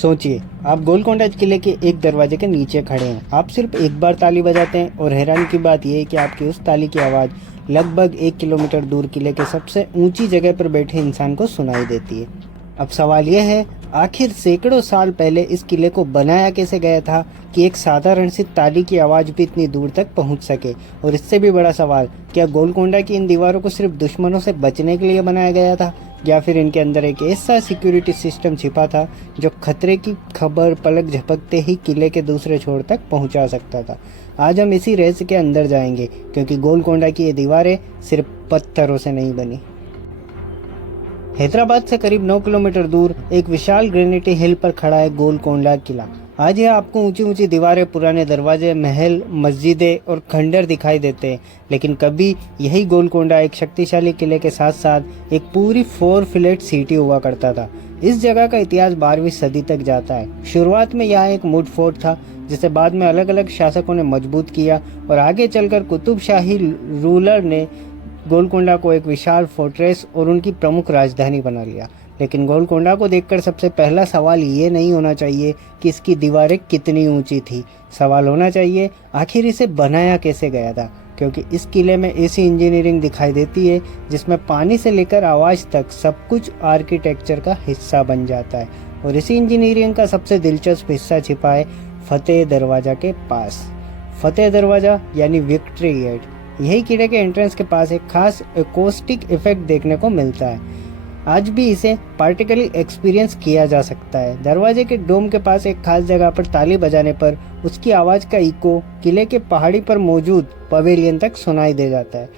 सोचिए, आप गोलकोंडा किले के एक दरवाजे के नीचे खड़े हैं। आप सिर्फ एक बार ताली बजाते हैं और हैरानी की बात यह है कि आपकी उस ताली की आवाज़ लगभग 1 किलोमीटर दूर किले के सबसे ऊंची जगह पर बैठे इंसान को सुनाई देती है। अब सवाल यह है, आखिर सैकड़ों साल पहले इस किले को बनाया कैसे गया था कि एक साधारण सी ताली की आवाज़ भी इतनी दूर तक पहुंच सके। और इससे भी बड़ा सवाल, क्या गोलकोंडा की इन दीवारों को सिर्फ दुश्मनों से बचने के लिए बनाया गया था, या फिर इनके अंदर एक ऐसा सिक्योरिटी सिस्टम छिपा था जो खतरे की खबर पलक झपकते ही किले के दूसरे छोर तक पहुंचा सकता था। आज हम इसी रहस्य के अंदर जाएंगे, क्योंकि गोलकोंडा की ये दीवारें सिर्फ पत्थरों से नहीं बनी। हैदराबाद से करीब 9 किलोमीटर दूर एक विशाल ग्रेनिटी हिल पर खड़ा है गोलकोंडा किला। आज यह आपको ऊंची ऊंची दीवारें, पुराने दरवाजे, महल, मस्जिदें और खंडर दिखाई देते हैं, लेकिन कभी यही गोलकोंडा एक शक्तिशाली किले के साथ साथ एक पूरी 4 फ्लैट सिटी हुआ करता था। इस जगह का इतिहास 12वीं सदी तक जाता है। शुरुआत में यहाँ एक मुड फोर्ट था, जिसे बाद में अलग अलग शासकों ने मजबूत किया, और आगे चलकर कुतुब शाही रूलर ने गोलकोंडा को एक विशाल फोर्ट्रेस और उनकी प्रमुख राजधानी बना लिया। लेकिन गोलकोंडा को देखकर सबसे पहला सवाल ये नहीं होना चाहिए कि इसकी दीवारें कितनी ऊंची थी। सवाल होना चाहिए, आखिर इसे बनाया कैसे गया था, क्योंकि इस किले में ऐसी इंजीनियरिंग दिखाई देती है जिसमें पानी से लेकर आवाज़ तक सब कुछ आर्किटेक्चर का हिस्सा बन जाता है। और इसी इंजीनियरिंग का सबसे दिलचस्प हिस्सा छिपा है फतेह दरवाज़ा के पास। फतेह दरवाज़ा यानी विक्ट्री गेट, यही किले के एंट्रेंस के पास एक खास एकोस्टिक इफेक्ट देखने को मिलता है। आज भी इसे पार्टिकली एक्सपीरियंस किया जा सकता है। दरवाजे के डोम के पास एक खास जगह पर ताली बजाने पर उसकी आवाज़ का इको किले के पहाड़ी पर मौजूद पवेलियन तक सुनाई दे जाता है,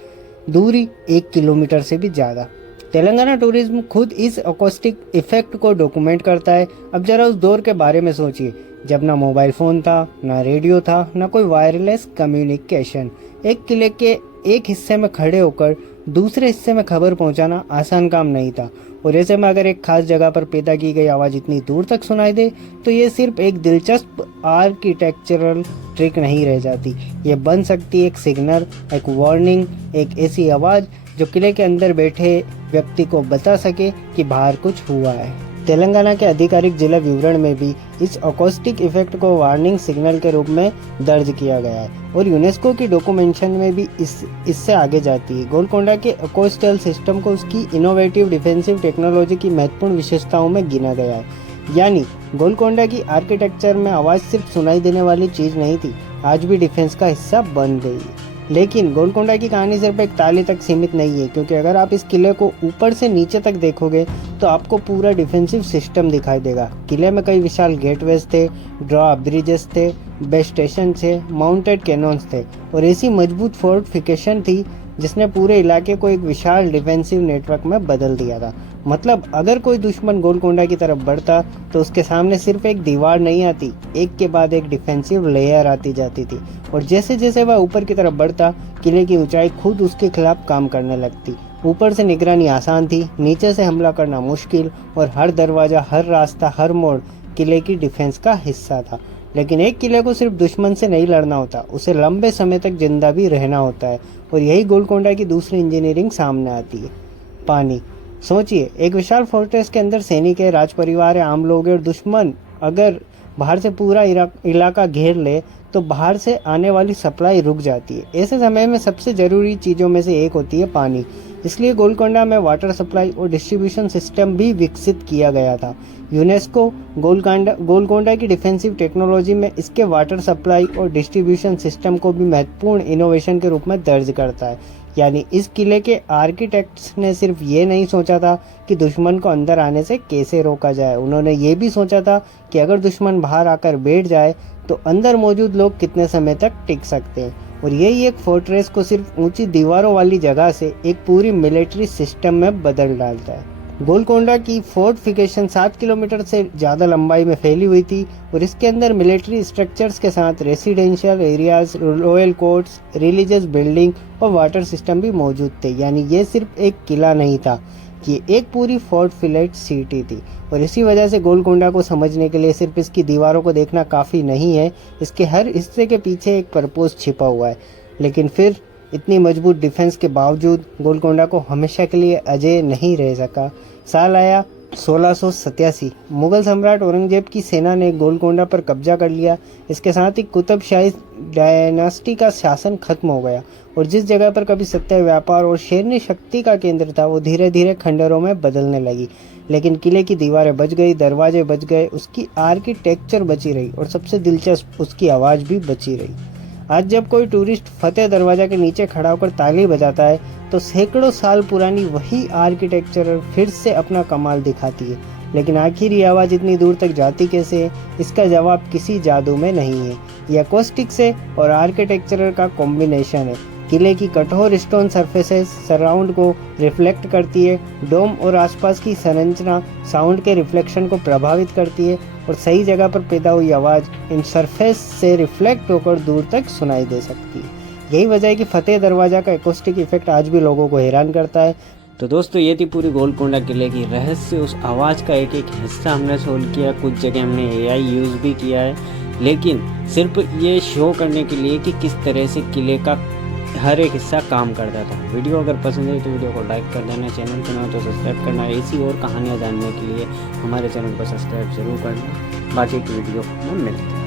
दूरी 1 किलोमीटर से भी ज़्यादा। तेलंगाना टूरिज्म खुद इस अकोस्टिक इफेक्ट को डॉक्यूमेंट करता है। अब जरा उस दौर के बारे में सोचिए, जब ना मोबाइल फ़ोन था, ना रेडियो था, ना कोई वायरलेस कम्युनिकेशन। एक किले के एक हिस्से में खड़े होकर दूसरे हिस्से में खबर पहुंचाना आसान काम नहीं था। और ऐसे में अगर एक खास जगह पर पैदा की गई आवाज़ इतनी दूर तक सुनाई दे, तो ये सिर्फ एक दिलचस्प आर्किटेक्चरल ट्रिक नहीं रह जाती। ये बन सकती है एक सिग्नल, एक वार्निंग, एक ऐसी आवाज़ जो किले के अंदर बैठे व्यक्ति को बता सके कि बाहर कुछ हुआ है। तेलंगाना के आधिकारिक जिला विवरण में भी इस अकोस्टिक इफेक्ट को वार्निंग सिग्नल के रूप में दर्ज किया गया है, और यूनेस्को की डॉक्यूमेंटेशन में भी इससे आगे जाती है। गोलकोंडा के अकोस्टल सिस्टम को उसकी इनोवेटिव डिफेंसिव टेक्नोलॉजी की महत्वपूर्ण विशेषताओं में गिना गया है। यानी गोलकोंडा की आर्किटेक्चर में आवाज़ सिर्फ सुनाई देने वाली चीज़ नहीं थी, आज भी डिफेंस का हिस्सा बन गई है। लेकिन गोलकोंडा की कहानी सिर्फ एक ताली तक सीमित नहीं है, क्योंकि अगर आप इस किले को ऊपर से नीचे तक देखोगे तो आपको पूरा डिफेंसिव सिस्टम दिखाई देगा। किले में कई विशाल गेटवेज थे, ड्रॉ ब्रिजेस थे, बेस स्टेशन थे, माउंटेड कैनॉन्स थे, और ऐसी मजबूत फोर्टिफिकेशन थी जिसने पूरे इलाके को एक विशाल डिफेंसिव नेटवर्क में बदल दिया था। मतलब अगर कोई दुश्मन गोलकोंडा की तरफ बढ़ता तो उसके सामने सिर्फ एक दीवार नहीं आती, एक के बाद एक डिफेंसिव लेयर आती जाती थी। और जैसे जैसे वह ऊपर की तरफ बढ़ता, किले की ऊंचाई खुद उसके खिलाफ काम करने लगती। ऊपर से निगरानी आसान थी, नीचे से हमला करना मुश्किल, और हर दरवाज़ा, हर रास्ता, हर मोड़ किले की डिफेंस का हिस्सा था। लेकिन एक किले को सिर्फ दुश्मन से नहीं लड़ना होता, उसे लंबे समय तक जिंदा भी रहना होता है। और यही गोलकोंडा की दूसरी इंजीनियरिंग सामने आती है, पानी। सोचिए, एक विशाल फोर्ट्रेस के अंदर सैनिक है, राज परिवार है, आम लोग हैं, और दुश्मन अगर बाहर से पूरा इलाका घेर ले तो बाहर से आने वाली सप्लाई रुक जाती है। ऐसे समय में सबसे ज़रूरी चीज़ों में से एक होती है पानी। इसलिए गोलकोंडा में वाटर सप्लाई और डिस्ट्रीब्यूशन सिस्टम भी विकसित किया गया था। यूनेस्को गोलकोंडा की डिफेंसिव टेक्नोलॉजी में इसके वाटर सप्लाई और डिस्ट्रीब्यूशन सिस्टम को भी महत्वपूर्ण इनोवेशन के रूप में दर्ज करता है। यानी इस किले के आर्किटेक्ट्स ने सिर्फ ये नहीं सोचा था कि दुश्मन को अंदर आने से कैसे रोका जाए, उन्होंने ये भी सोचा था कि अगर दुश्मन बाहर आकर बैठ जाए तो अंदर मौजूद लोग कितने समय तक टिक सकते हैं। और यही एक फोर्ट्रेस को सिर्फ ऊंची दीवारों वाली जगह से एक पूरी मिलिट्री सिस्टम में बदल डालता है। गोलकोंडा की फोर्टिफिकेशन 7 किलोमीटर से ज़्यादा लंबाई में फैली हुई थी, और इसके अंदर मिलिट्री स्ट्रक्चर्स के साथ residential areas, royal courts, religious building और वाटर सिस्टम भी मौजूद थे। यानी ये सिर्फ एक किला नहीं था, ये एक पूरी फोर्टिफाइड सिटी थी। और इसी वजह से गोलकोंडा को समझने के लिए सिर्फ इसकी दीवारों को देखना काफ़ी नहीं है, इसके हर हिस्से के पीछे एक पर्पस छिपा हुआ है। लेकिन फिर इतनी मजबूत डिफेंस के बावजूद गोलकोंडा को हमेशा के लिए अजेय नहीं रह सका। साल आया, 1687 मुगल सम्राट औरंगजेब की सेना ने गोलकोंडा पर कब्जा कर लिया। इसके साथ ही कुतुब शाही डायनास्टी का शासन खत्म हो गया और जिस जगह पर कभी सत्य, व्यापार और शेरनी शक्ति का केंद्र था वो धीरे धीरे खंडरों में बदलने लगी। लेकिन किले की दीवारें बच गई, दरवाजे बच गए, उसकी आर्किटेक्चर बची रही और सबसे दिलचस्प उसकी आवाज़ भी बची रही। आज जब कोई टूरिस्ट फतेह दरवाजा के नीचे खड़ा होकर ताली बजाता है तो सैकड़ों साल पुरानी वही आर्किटेक्चर फिर से अपना कमाल दिखाती है। लेकिन आखिर ये आवाज़ इतनी दूर तक जाती कैसे है? इसका जवाब किसी जादू में नहीं है, ये अकोस्टिक्स है और आर्किटेक्चर का कॉम्बिनेशन है। किले की कठोर स्टोन सरफेसेस सराउंड को रिफ्लेक्ट करती है, डोम और आसपास की संरचना साउंड के रिफ्लेक्शन को प्रभावित करती है और सही जगह पर पैदा हुई आवाज़ इन सरफेस से रिफ्लेक्ट होकर दूर तक सुनाई दे सकती है। यही वजह है कि फतेह दरवाज़ा का एकोस्टिक इफेक्ट आज भी लोगों को हैरान करता है। तो दोस्तों ये थी पूरी गोलकोंडा किले की रहस्य, उस आवाज़ का एक एक हिस्सा हमने सोल्व किया। कुछ जगह हमने AI यूज़ भी किया है, लेकिन सिर्फ ये शो करने के लिए कि किस तरह से किले का हर एक हिस्सा काम करता था। वीडियो अगर पसंद है तो वीडियो को लाइक कर देना, चैनल पर नए हो तो सब्सक्राइब करना। ऐसी और कहानियाँ जानने के लिए हमारे चैनल को सब्सक्राइब जरूर करना। बाकी की वीडियो में मिलते हैं।